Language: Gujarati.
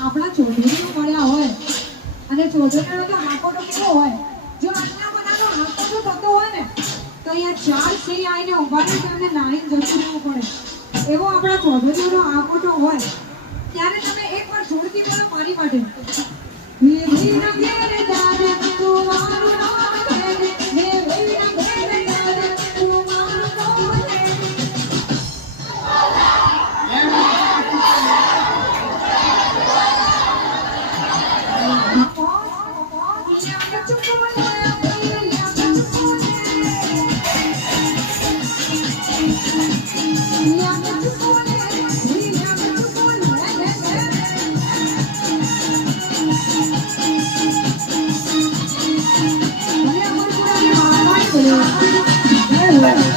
આપણા ચોધરીઓ મળ્યા હોય અને ચોધરીનો તો હાકોટો કેવો હોય, જો આજના બનાનો હાકોટો થતો હોય ને તો અહીંયા ચાર સિંહ આવીને ઉભા રહી તેમને નાહીને જતું રહેવું પડે. એવો આપણા ચોધરીઓનો હાકોટો હોય ત્યારે તમે એકવાર જોડતી બોલો મારી માટે. Yeah.